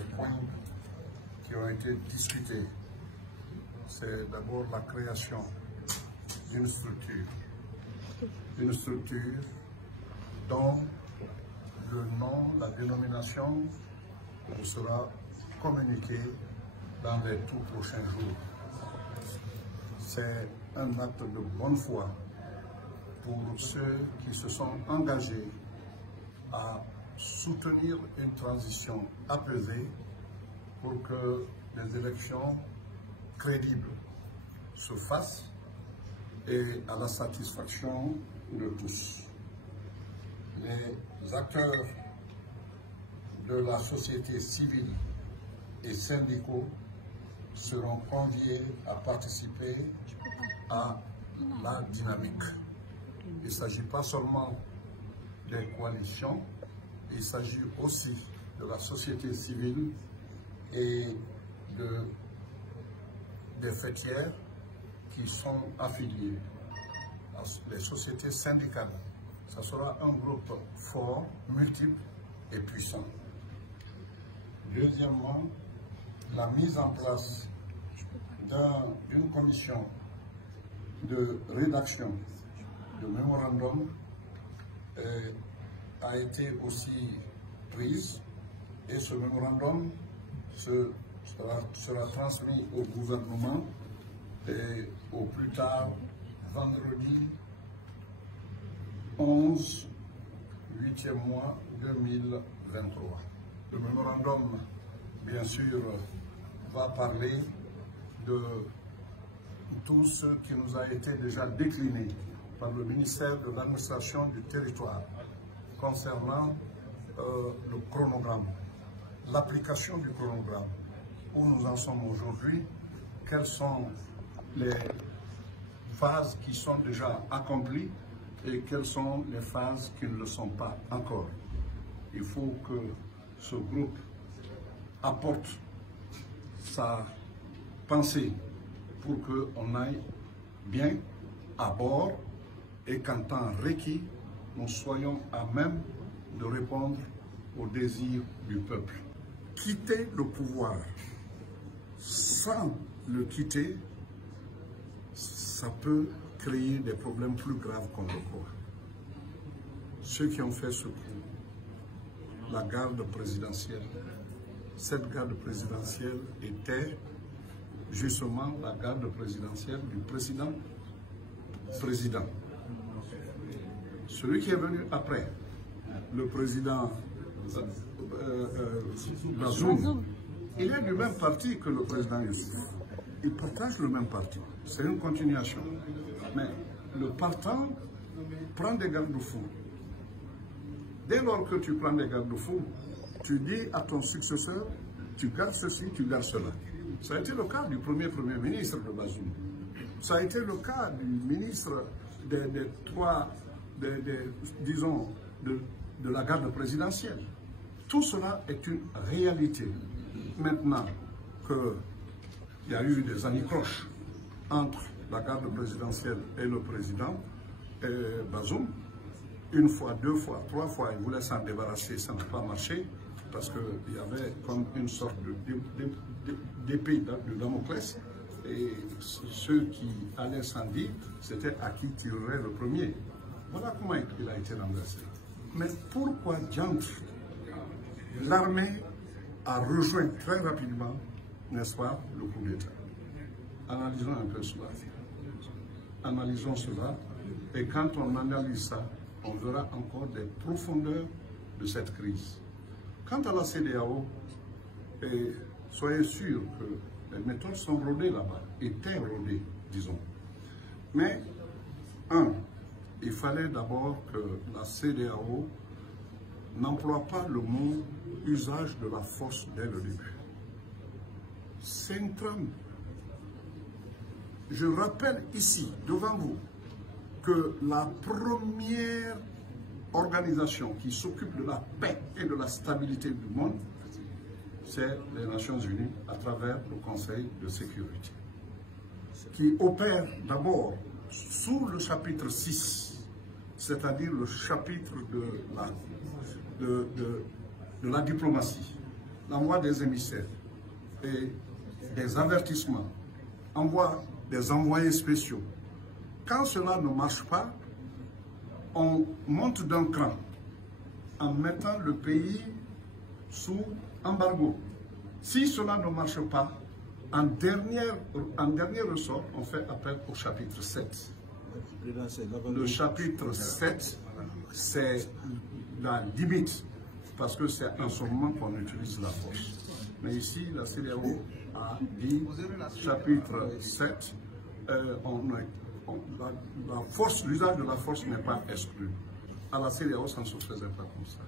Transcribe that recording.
les points qui ont été discutés. C'est d'abord la création d'une structure dont le nom, la dénomination vous sera communiqué dans les tout prochains jours. C'est un acte de bonne foi pour ceux qui se sont engagés à soutenir une transition apaisée pour que les élections crédibles se fassent et à la satisfaction de tous. Les acteurs de la société civile et syndicaux seront conviés à participer à la dynamique. Il ne s'agit pas seulement des coalitions, il s'agit aussi de la société civile et des fêtières qui sont affiliées. Les sociétés syndicales, ça sera un groupe fort, multiple et puissant. Deuxièmement, la mise en place d'une commission de rédaction de mémorandum a été aussi prise et ce mémorandum sera transmis au gouvernement et au plus tard vendredi 11, 8e mois 2023. Le mémorandum, bien sûr, va parler de tout ce qui nous a été déjà décliné par le ministère de l'administration du territoire concernant le chronogramme, l'application du chronogramme, où nous en sommes aujourd'hui, quelles sont les phases qui sont déjà accomplies et quelles sont les phases qui ne le sont pas encore. Il faut que ce groupe apporte sa pensée pour qu'on aille bien à bord et qu'en temps requis, nous soyons à même de répondre aux désirs du peuple. Quitter le pouvoir sans le quitter, ça peut créer des problèmes plus graves qu'on le croit. Ceux qui ont fait ce coup, la garde présidentielle, cette garde présidentielle était justement la garde présidentielle du président. Celui qui est venu après, le président Bazoum, il est du même parti que le président Youssouf. Ils partagent le même parti. C'est une continuation. Mais le partant prend des garde-fous. Dès lors que tu prends des garde-fous, tu dis à ton successeur, tu gardes ceci, tu gardes cela. Ça a été le cas du premier ministre de Bazoum. Ça a été le cas du ministre disons, de la garde présidentielle. Tout cela est une réalité. Maintenant qu'il y a eu des anicroches entre la garde présidentielle et le président Bazoum, une fois, deux fois, trois fois, ils voulaient s'en débarrasser, ça n'a pas marché, parce qu'il y avait comme une sorte d'épée de Damoclès, et ceux qui allaient s'en dire, c'était à qui tirerait le premier. Voilà comment il a été renversé. Mais pourquoi diantre l'armée a rejoint très rapidement, n'est-ce pas, le coup d'État? Analysons un peu cela. Analysons cela, et quand on analyse ça, on verra encore des profondeurs de cette crise. Quant à la CEDEAO, soyez sûrs que les méthodes sont rodées là-bas, étaient rodées, disons. Mais, il fallait d'abord que la CEDEAO n'emploie pas le mot usage de la force dès le début. C'est une trame. Je rappelle ici, devant vous, que la première organisation qui s'occupe de la paix et de la stabilité du monde, c'est les Nations Unies à travers le Conseil de sécurité, qui opère d'abord sous le chapitre 6, c'est-à-dire le chapitre de la diplomatie. l'envoi des émissaires et des avertissements, envoie des envoyés spéciaux. Quand cela ne marche pas, on monte d'un cran en mettant le pays sous embargo. Si cela ne marche pas, en dernier ressort, on fait appel au chapitre 7. Le chapitre 7, c'est la limite, parce que c'est en ce moment qu'on utilise la force. Mais ici, la CEDEAO a dit, chapitre 7, l'usage de la force n'est pas exclu. À la CEDEAO, ça ne se faisait pas comme ça.